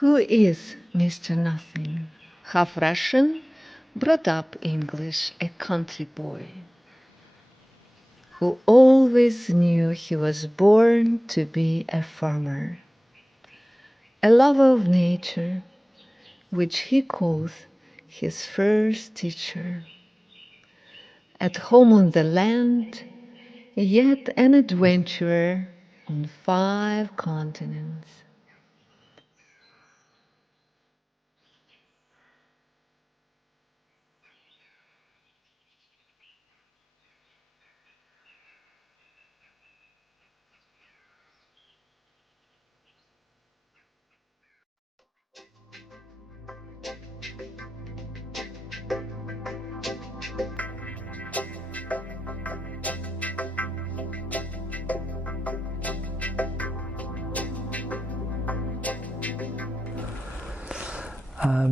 Who is Mr. Nothing? Half Russian, brought up English, a country boy, who always knew he was born to be a farmer, a lover of nature, which he calls his first teacher. At home on the land, yet an adventurer on 5 continents.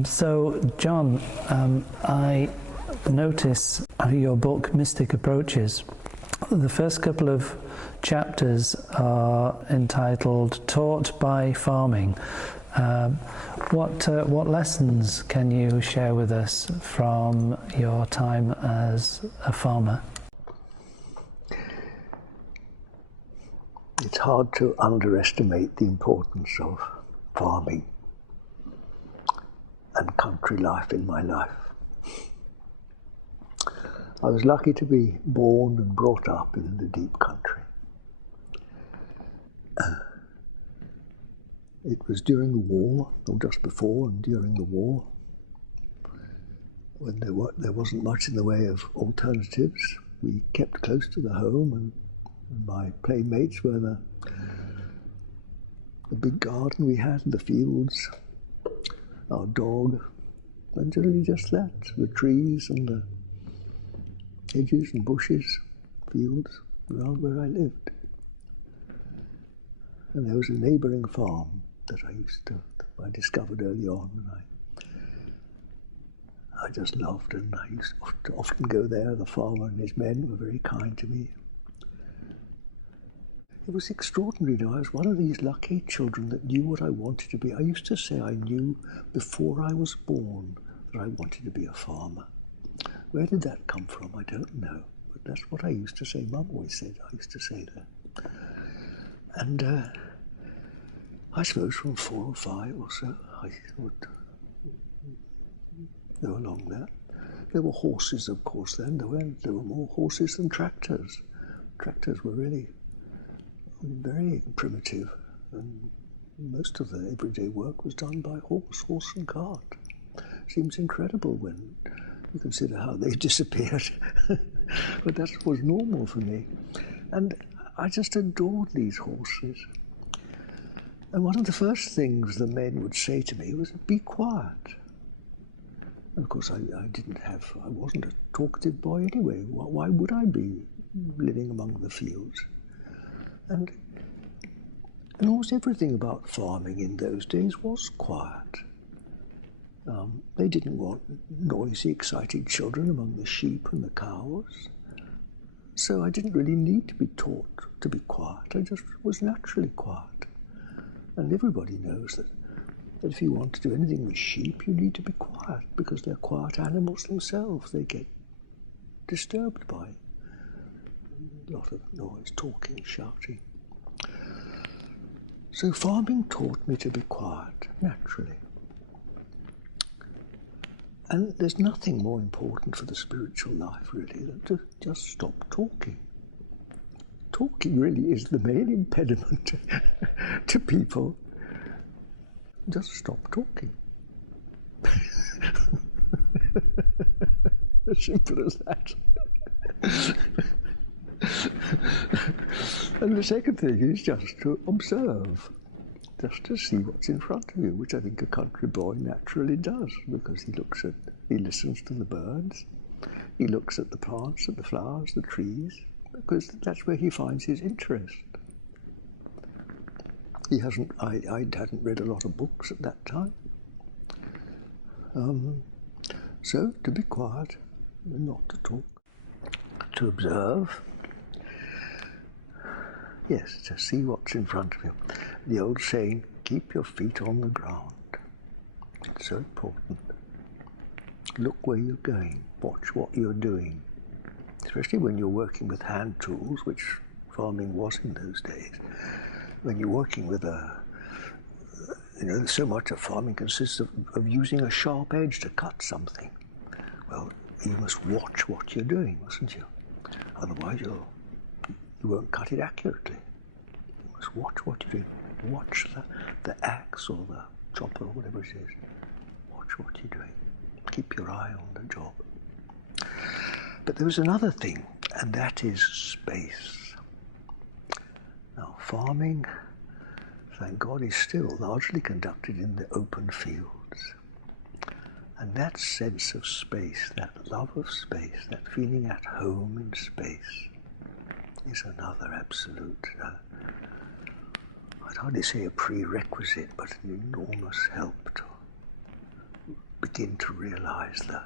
So, John, I notice your book, Mystic Approaches. The first couple of chapters are entitled Taught by Farming. What lessons can you share with us from your time as a farmer? It's hard to underestimate the importance of farming and country life in my life. I was lucky to be born and brought up in the deep country. It was during the war, or just before and during the war, when there wasn't much in the way of alternatives. We kept close to the home, and my playmates were the big garden we had, the fields, our dog, and generally just that, the trees and the hedges and bushes, fields around where I lived. And there was a neighbouring farm that I discovered early on, and I just loved, and I used to often go there. The farmer and his men were very kind to me. It was extraordinary. I was one of these lucky children that knew what I wanted to be. I used to say I knew before I was born that I wanted to be a farmer. Where did that come from? I don't know. But that's what I used to say. Mum always said I used to say that. And I suppose from 4 or 5 or so, I would go along there. There were horses, of course, then. There were more horses than tractors. Tractors were really very primitive, and most of the everyday work was done by horse and cart. Seems incredible when you consider how they disappeared, but that was normal for me. And I just adored these horses. And one of the first things the men would say to me was, "Be quiet." And of course I wasn't a talkative boy anyway. Why would I be living among the fields? And almost everything about farming in those days was quiet. They didn't want noisy, exciting children among the sheep and the cows. So I didn't really need to be taught to be quiet. I just was naturally quiet. And everybody knows that if you want to do anything with sheep, you need to be quiet, because they're quiet animals themselves. They get disturbed by a lot of noise, talking, shouting. So farming taught me to be quiet, naturally. And there's nothing more important for the spiritual life, really, than to just stop talking. Talking really is the main impediment to people. Just stop talking. As simple as that. And the second thing is just to observe, just to see what's in front of you, which I think a country boy naturally does, because he listens to the birds, he looks at the plants, at the flowers, the trees, because that's where he finds his interest. I hadn't read a lot of books at that time. So to be quiet, not to talk, to observe. Yes, to see what's in front of you. The old saying, keep your feet on the ground. It's so important. Look where you're going. Watch what you're doing. Especially when you're working with hand tools, which farming was in those days. When you're working with so much of farming consists of using a sharp edge to cut something. Well, you must watch what you're doing, mustn't you? Otherwise you won't cut it accurately. You must watch what you're doing. Watch the axe or the chopper or whatever it is. Watch what you're doing. Keep your eye on the job. But there was another thing, and that is space. Now, farming, thank God, is still largely conducted in the open fields. And that sense of space, that love of space, that feeling at home in space, is another absolute, I'd hardly say a prerequisite, but an enormous help to begin to realize the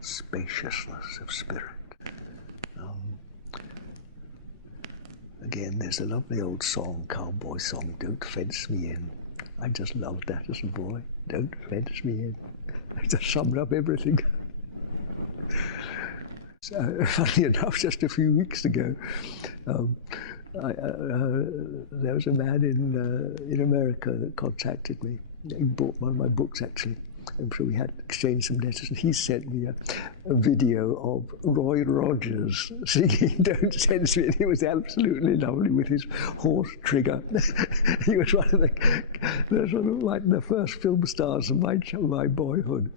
spaciousness of spirit. Again, there's a lovely old song, cowboy song, "Don't Fence Me In." I just loved that as a boy. Don't fence me in. It just summed up everything. So, funny enough, just a few weeks ago, there was a man in America that contacted me. He bought one of my books, actually. And so we had exchanged some letters, and he sent me a video of Roy Rogers singing "Don't Sense Me." It was absolutely lovely with his horse Trigger. He was one of the sort of like the first film stars of my boyhood.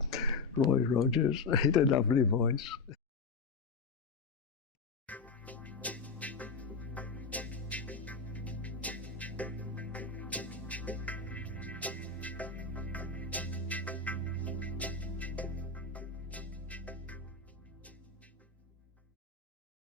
Roy Rogers, he had a lovely voice.